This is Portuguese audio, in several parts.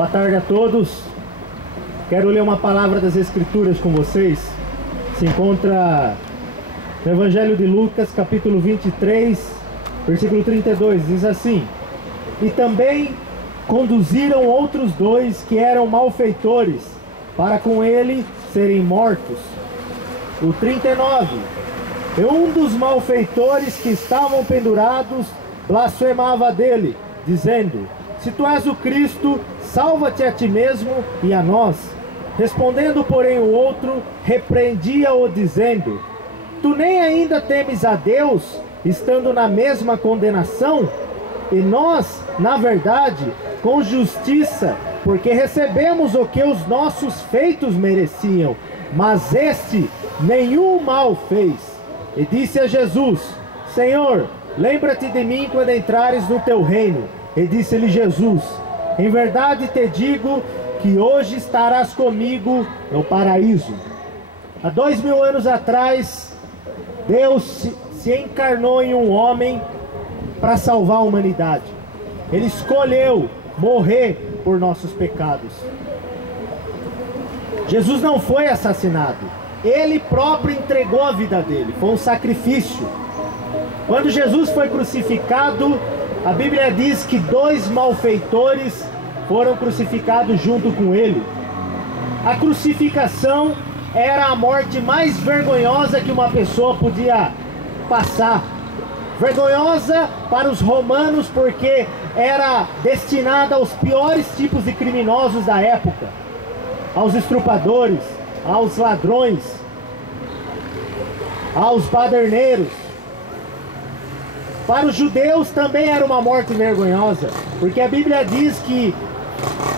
Boa tarde a todos. Quero ler uma palavra das Escrituras com vocês. Se encontra no Evangelho de Lucas, capítulo 23, versículo 32. Diz assim: E também conduziram outros dois que eram malfeitores, para com ele serem mortos. O 39. E um dos malfeitores que estavam pendurados blasfemava dele, dizendo: Se tu és o Cristo, salva-te a ti mesmo e a nós. Respondendo, porém, o outro repreendia-o, dizendo: Tu nem ainda temes a Deus, estando na mesma condenação? E nós, na verdade, com justiça, porque recebemos o que os nossos feitos mereciam, mas este nenhum mal fez. E disse a Jesus: Senhor, lembra-te de mim quando entrares no teu reino. E disse-lhe Jesus: Em verdade te digo que hoje estarás comigo no paraíso. Há 2000 anos atrás, Deus se encarnou em um homem para salvar a humanidade. Ele escolheu morrer por nossos pecados. Jesus não foi assassinado. Ele próprio entregou a vida dele. Foi um sacrifício. Quando Jesus foi crucificado, a Bíblia diz que dois malfeitores foram crucificados junto com ele. A crucificação era a morte mais vergonhosa que uma pessoa podia passar. Vergonhosa para os romanos, porque era destinada aos piores tipos de criminosos da época, aos estrupadores, aos ladrões, aos baderneiros. Para os judeus também era uma morte vergonhosa, porque a Bíblia diz que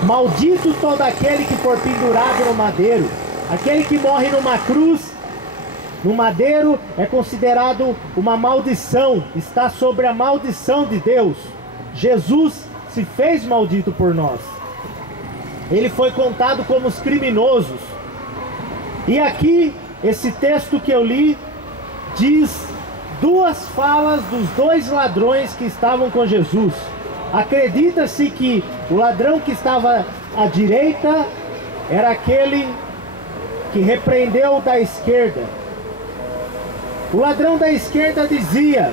maldito todo aquele que for pendurado no madeiro. Aquele que morre numa cruz, no madeiro, é considerado uma maldição, está sobre a maldição de Deus. Jesus se fez maldito por nós. Ele foi contado como os criminosos. E aqui, esse texto que eu li, diz duas falas dos dois ladrões que estavam com Jesus. Acredita-se que o ladrão que estava à direita era aquele que repreendeu da esquerda. O ladrão da esquerda dizia: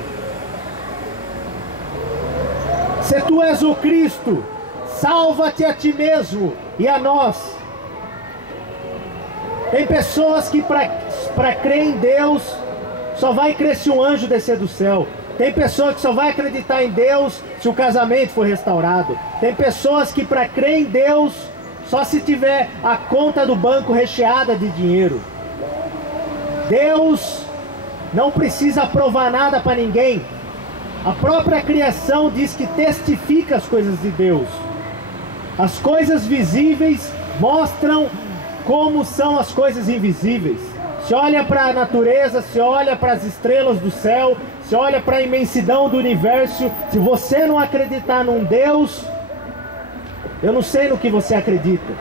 Se tu és o Cristo, salva-te a ti mesmo e a nós. Tem pessoas que para crer em Deus só vai crer se um anjo descer do céu. Tem pessoas que só vai acreditar em Deus se o casamento for restaurado. Tem pessoas que para crer em Deus só se tiver a conta do banco recheada de dinheiro. Deus não precisa provar nada para ninguém. A própria criação diz que testifica as coisas de Deus. As coisas visíveis mostram como são as coisas invisíveis. Se olha para a natureza, se olha para as estrelas do céu, se olha para a imensidão do universo. Se você não acreditar num Deus, eu não sei no que você acredita.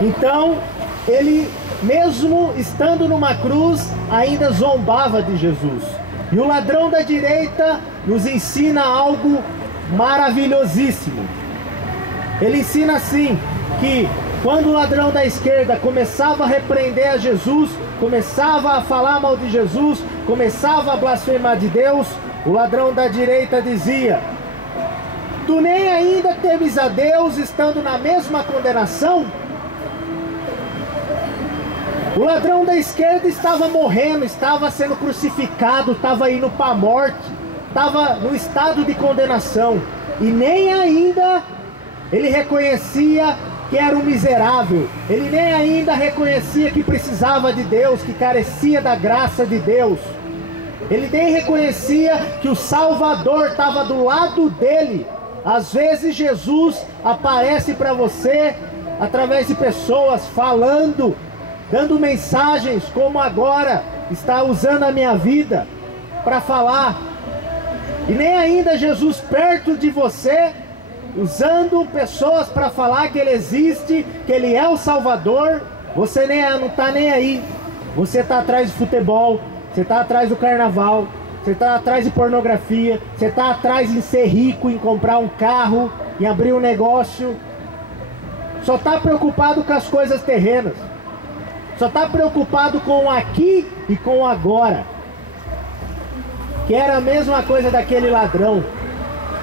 Então, ele, mesmo estando numa cruz, ainda zombava de Jesus. E o ladrão da direita nos ensina algo maravilhosíssimo. Ele ensina assim, que quando o ladrão da esquerda começava a repreender a Jesus, começava a falar mal de Jesus, começava a blasfemar de Deus, o ladrão da direita dizia: Tu nem ainda temes a Deus, estando na mesma condenação? O ladrão da esquerda estava morrendo, estava sendo crucificado, estava indo para a morte, estava no estado de condenação, e nem ainda ele reconhecia que era um miserável. Ele nem ainda reconhecia que precisava de Deus, que carecia da graça de Deus. Ele nem reconhecia que o Salvador estava do lado dele. Às vezes Jesus aparece para você através de pessoas falando, dando mensagens, como agora está usando a minha vida para falar. E nem ainda Jesus perto de você, usando pessoas para falar que Ele existe, que Ele é o Salvador. Você não está nem aí. Você está atrás do futebol, você está atrás do carnaval, você está atrás de pornografia, você está atrás em ser rico, em comprar um carro, em abrir um negócio. Só está preocupado com as coisas terrenas. Só está preocupado com o aqui e com o agora. Que era a mesma coisa daquele ladrão.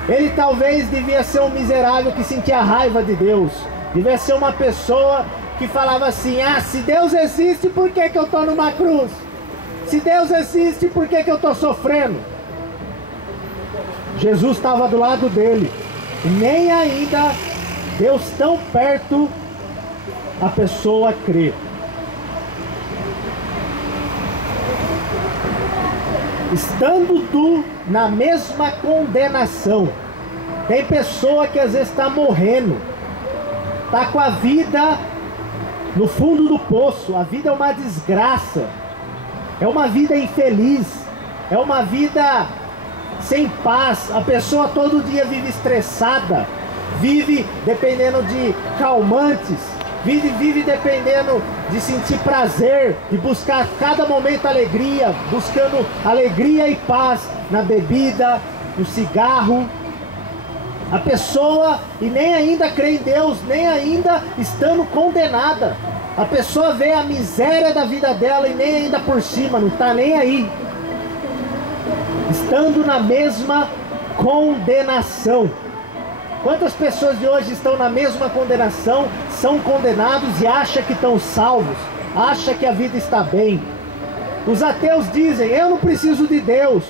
Ele talvez devia ser um miserável que sentia raiva de Deus. Devia ser uma pessoa que falava assim: ah, se Deus existe, por que eu estou numa cruz? Se Deus existe, por que eu estou sofrendo? Jesus estava do lado dele. E nem ainda Deus tão perto a pessoa crê. Estando tu na mesma condenação. Tem pessoa que às vezes está morrendo, está com a vida no fundo do poço. A vida é uma desgraça, é uma vida infeliz, é uma vida sem paz. A pessoa todo dia vive estressada, vive dependendo de calmantes, vive dependendo de sentir prazer, de buscar a cada momento alegria, buscando alegria e paz na bebida, no cigarro. A pessoa, e nem ainda crê em Deus, nem ainda estando condenada. A pessoa vê a miséria da vida dela e nem ainda por cima, não está nem aí. Estando na mesma condenação. Quantas pessoas de hoje estão na mesma condenação, são condenados e acham que estão salvos, acham que a vida está bem? Os ateus dizem: eu não preciso de Deus,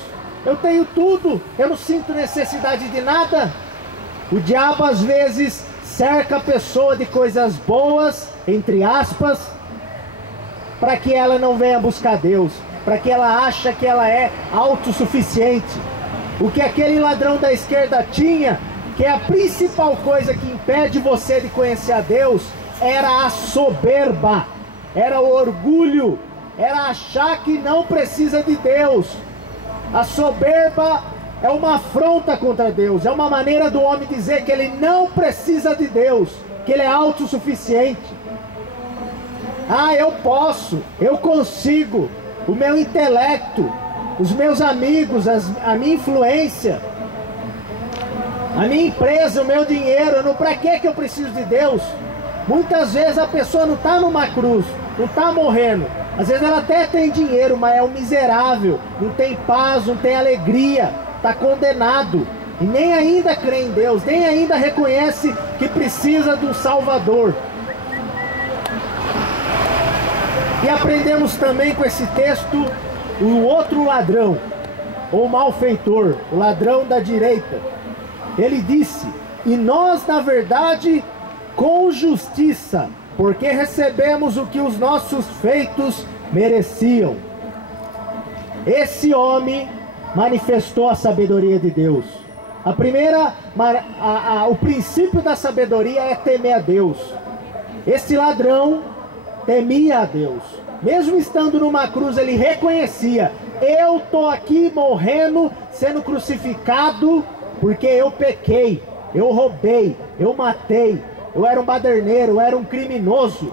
eu tenho tudo, eu não sinto necessidade de nada. O diabo às vezes cerca a pessoa de coisas boas, entre aspas, para que ela não venha buscar Deus, para que ela ache que ela é autossuficiente. O que aquele ladrão da esquerda tinha, que é a principal coisa que impede você de conhecer a Deus, era a soberba, era o orgulho, era achar que não precisa de Deus. A soberba é uma afronta contra Deus, é uma maneira do homem dizer que ele não precisa de Deus, que ele é autossuficiente. Ah, eu posso, eu consigo, o meu intelecto, os meus amigos, a minha influência, a minha empresa, o meu dinheiro, para que eu preciso de Deus? Muitas vezes a pessoa não está numa cruz, não está morrendo. Às vezes ela até tem dinheiro, mas é um miserável, não tem paz, não tem alegria, está condenado. E nem ainda crê em Deus, nem ainda reconhece que precisa de um Salvador. E aprendemos também com esse texto o outro ladrão, ou malfeitor, o ladrão da direita. Ele disse: e nós na verdade com justiça, porque recebemos o que os nossos feitos mereciam. Esse homem manifestou a sabedoria de Deus. O princípio da sabedoria é temer a Deus. Esse ladrão temia a Deus. Mesmo estando numa cruz, ele reconhecia: eu estou aqui morrendo, sendo crucificado, porque eu pequei, eu roubei, eu matei, eu era um baderneiro, eu era um criminoso.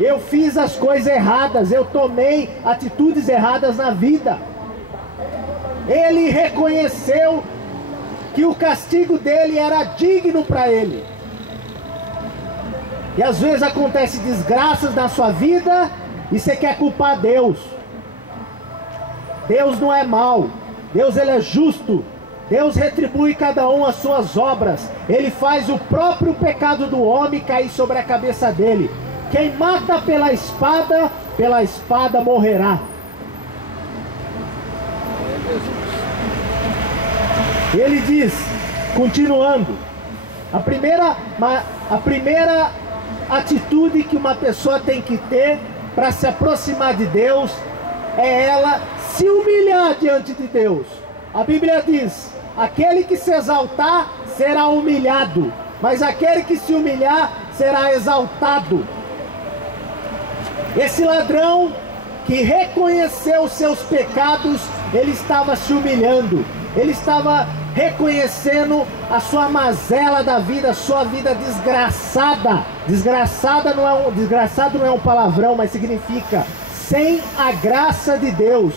Eu fiz as coisas erradas, eu tomei atitudes erradas na vida. Ele reconheceu que o castigo dele era digno para ele. E às vezes acontece desgraças na sua vida e você quer culpar Deus. Deus não é mau, Deus ele é justo. Deus retribui cada um as suas obras. Ele faz o próprio pecado do homem cair sobre a cabeça dele. Quem mata pela espada morrerá. Ele diz, continuando, a primeira atitude que uma pessoa tem que ter para se aproximar de Deus é ela se humilhar diante de Deus. A Bíblia diz: aquele que se exaltar será humilhado, mas aquele que se humilhar será exaltado. Esse ladrão que reconheceu os seus pecados, ele estava se humilhando, ele estava reconhecendo a sua mazela da vida, a sua vida desgraçada. Desgraçado não é um palavrão, mas significa sem a graça de Deus,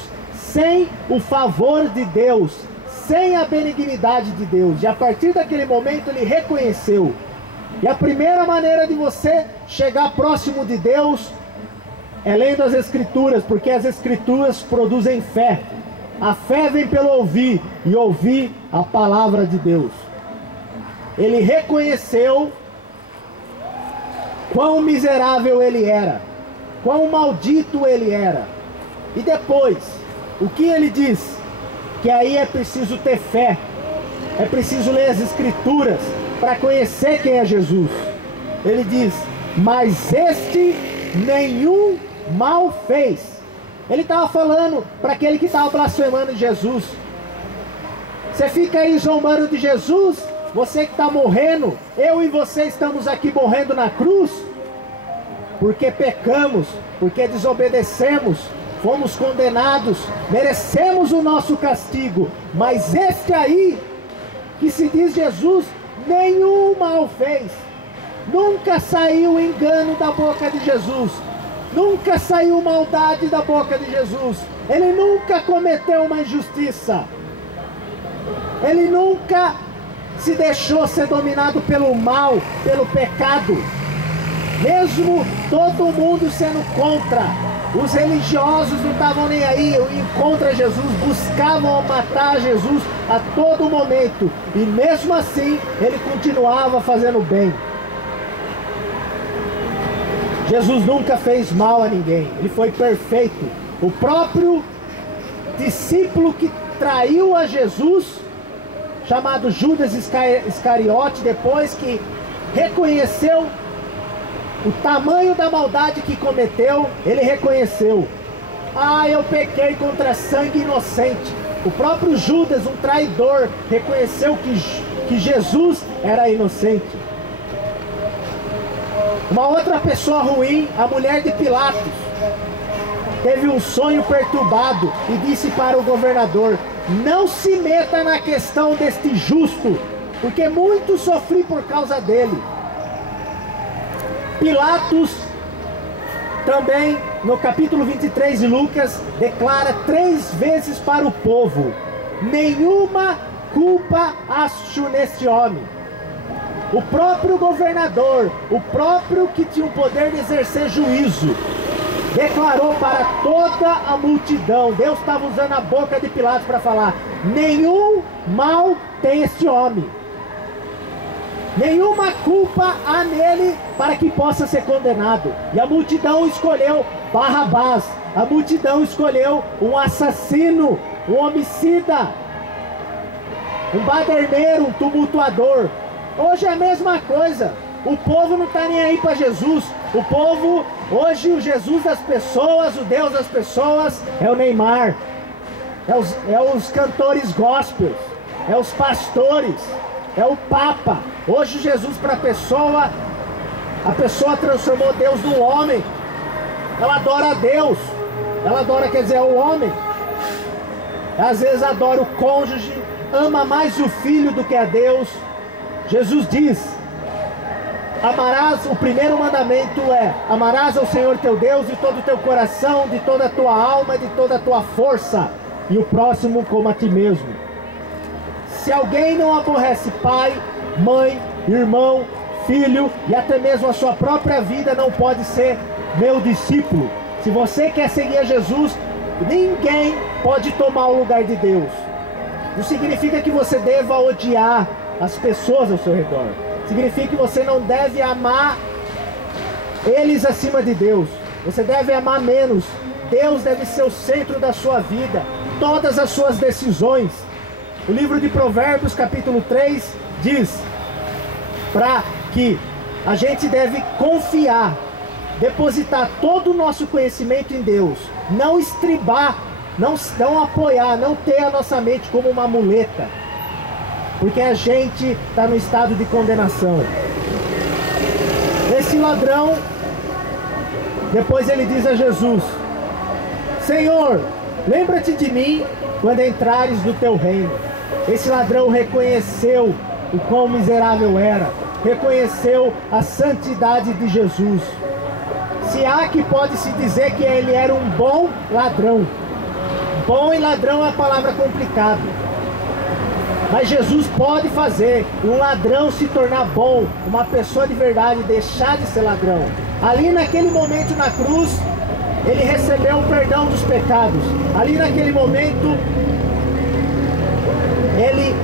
sem o favor de Deus, sem a benignidade de Deus. E a partir daquele momento ele reconheceu. E a primeira maneira de você chegar próximo de Deus é lendo as Escrituras, porque as Escrituras produzem fé. A fé vem pelo ouvir, e ouvir a palavra de Deus. Ele reconheceu quão miserável ele era, quão maldito ele era. E depois, o que ele diz? Que aí é preciso ter fé, é preciso ler as Escrituras para conhecer quem é Jesus. Ele diz: mas este nenhum mal fez. Ele estava falando para aquele que estava blasfemando de Jesus. Você fica aí zombando de Jesus, você que está morrendo, eu e você estamos aqui morrendo na cruz, porque pecamos, porque desobedecemos, fomos condenados, merecemos o nosso castigo. Mas este aí, que se diz Jesus, nenhum mal fez. Nunca saiu engano da boca de Jesus. Nunca saiu maldade da boca de Jesus. Ele nunca cometeu uma injustiça. Ele nunca se deixou ser dominado pelo mal, pelo pecado. Mesmo todo mundo sendo contra, os religiosos não estavam nem aí, iam contra Jesus, buscavam matar Jesus a todo momento. E mesmo assim, ele continuava fazendo bem. Jesus nunca fez mal a ninguém, ele foi perfeito. O próprio discípulo que traiu a Jesus, chamado Judas Iscariote, depois que reconheceu o tamanho da maldade que cometeu, ele reconheceu: ah, eu pequei contra sangue inocente. O próprio Judas, um traidor, reconheceu que Jesus era inocente. Uma outra pessoa ruim, a mulher de Pilatos, teve um sonho perturbado e disse para o governador: não se meta na questão deste justo, porque muito sofri por causa dele. Pilatos também, no capítulo 23 de Lucas, declara 3 vezes para o povo: nenhuma culpa acho neste homem. O próprio governador, o próprio que tinha o poder de exercer juízo, declarou para toda a multidão. Deus estava usando a boca de Pilatos para falar: nenhum mal tem este homem, nenhuma culpa há nele para que possa ser condenado. E a multidão escolheu Barrabás, a multidão escolheu um assassino, um homicida, um baderneiro, um tumultuador. Hoje é a mesma coisa. O povo não está nem aí para Jesus. O povo, hoje o Jesus das pessoas, o Deus das pessoas é o Neymar, é os cantores gospels, é os pastores, é o Papa. Hoje Jesus para a pessoa transformou Deus num homem. Ela adora a Deus, ela adora, quer dizer, o homem. Às vezes adora o cônjuge, ama mais o filho do que a Deus. Jesus diz: amarás, o primeiro mandamento é: amarás ao Senhor teu Deus de todo o teu coração, de toda a tua alma, de toda a tua força, e o próximo como a ti mesmo. Se alguém não aborrece pai, mãe, irmão, filho e até mesmo a sua própria vida, não pode ser meu discípulo. Se você quer seguir a Jesus, ninguém pode tomar o lugar de Deus. Não significa que você deva odiar as pessoas ao seu redor. Significa que você não deve amar eles acima de Deus. Você deve amar menos. Deus deve ser o centro da sua vida, todas as suas decisões. O livro de Provérbios, capítulo 3, diz para que a gente deve confiar, depositar todo o nosso conhecimento em Deus, não estribar, não apoiar, não ter a nossa mente como uma muleta, porque a gente está no estado de condenação. Esse ladrão, depois ele diz a Jesus: Senhor, lembra-te de mim quando entrares no teu reino. Esse ladrão reconheceu o quão miserável era, reconheceu a santidade de Jesus. Se há que pode se dizer que ele era um bom ladrão, Bom e ladrão é uma palavra complicada. Mas Jesus pode fazer um ladrão se tornar bom, uma pessoa de verdade deixar de ser ladrão. Ali naquele momento na cruz, ele recebeu o perdão dos pecados. Ali naquele momento, ele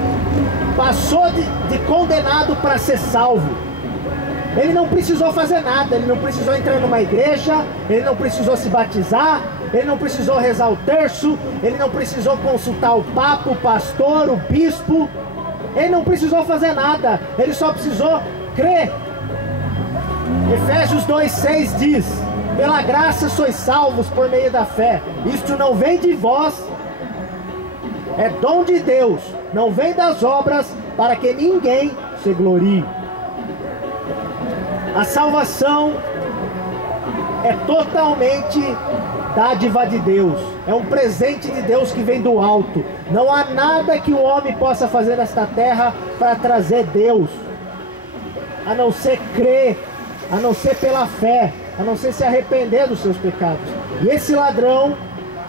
passou de condenado para ser salvo. Ele não precisou fazer nada, ele não precisou entrar numa igreja, ele não precisou se batizar, ele não precisou rezar o terço, ele não precisou consultar o papa, o pastor, o bispo. Ele não precisou fazer nada, ele só precisou crer. Efésios 2,6 diz: pela graça sois salvos por meio da fé. Isto não vem de vós, é dom de Deus, não vem das obras, para que ninguém se glorie. A salvação é totalmente dádiva de Deus, é um presente de Deus que vem do alto. Não há nada que o homem possa fazer nesta terra para trazer Deus, a não ser crer, a não ser pela fé, a não ser se arrepender dos seus pecados. E esse ladrão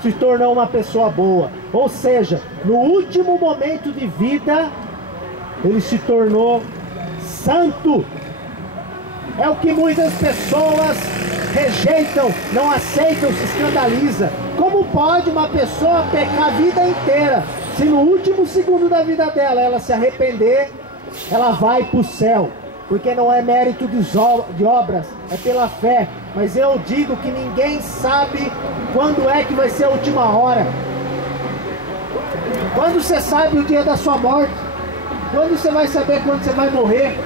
se tornou uma pessoa boa, ou seja, no último momento de vida, ele se tornou santo. É o que muitas pessoas rejeitam, não aceitam, se escandaliza. Como pode uma pessoa pecar a vida inteira, se no último segundo da vida dela, ela se arrepender, ela vai para o céu? Porque não é mérito de obras, é pela fé. Mas eu digo que ninguém sabe quando é que vai ser a última hora. Quando você sabe o dia da sua morte? Quando você vai saber quando você vai morrer?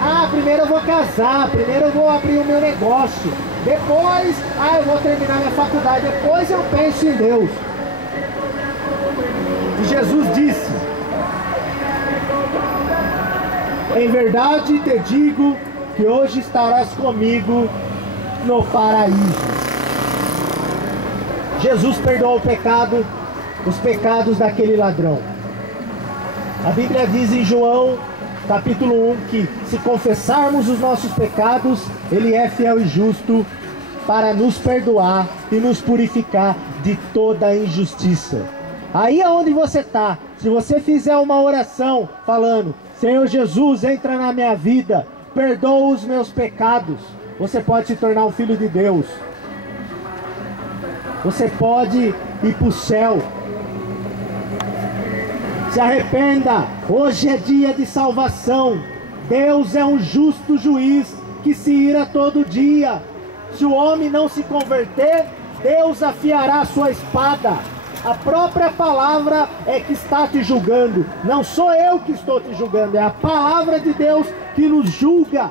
Ah, primeiro eu vou casar, primeiro eu vou abrir o meu negócio, depois, eu vou terminar minha faculdade, depois eu penso em Deus. E Jesus disse: em verdade te digo que hoje estarás comigo no paraíso. Jesus perdoou os pecados daquele ladrão. A Bíblia diz em João capítulo 1, que se confessarmos os nossos pecados, Ele é fiel e justo para nos perdoar e nos purificar de toda injustiça. Aí aonde você está, se você fizer uma oração falando: Senhor Jesus, entra na minha vida, perdoa os meus pecados, você pode se tornar um filho de Deus. Você pode ir para o céu. Se arrependa, hoje é dia de salvação. Deus é um justo juiz que se ira todo dia. Se o homem não se converter, Deus afiará a sua espada. A própria palavra é que está te julgando. Não sou eu que estou te julgando, é a palavra de Deus que nos julga,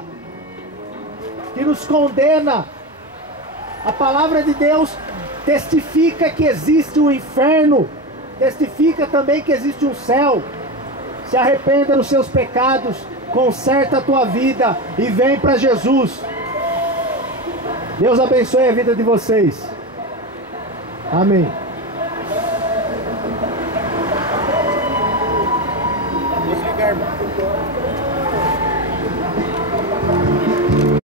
que nos condena. A palavra de Deus testifica que existe um inferno, testifica também que existe um céu. Se arrependa dos seus pecados, conserta a tua vida e vem para Jesus. Deus abençoe a vida de vocês. Amém.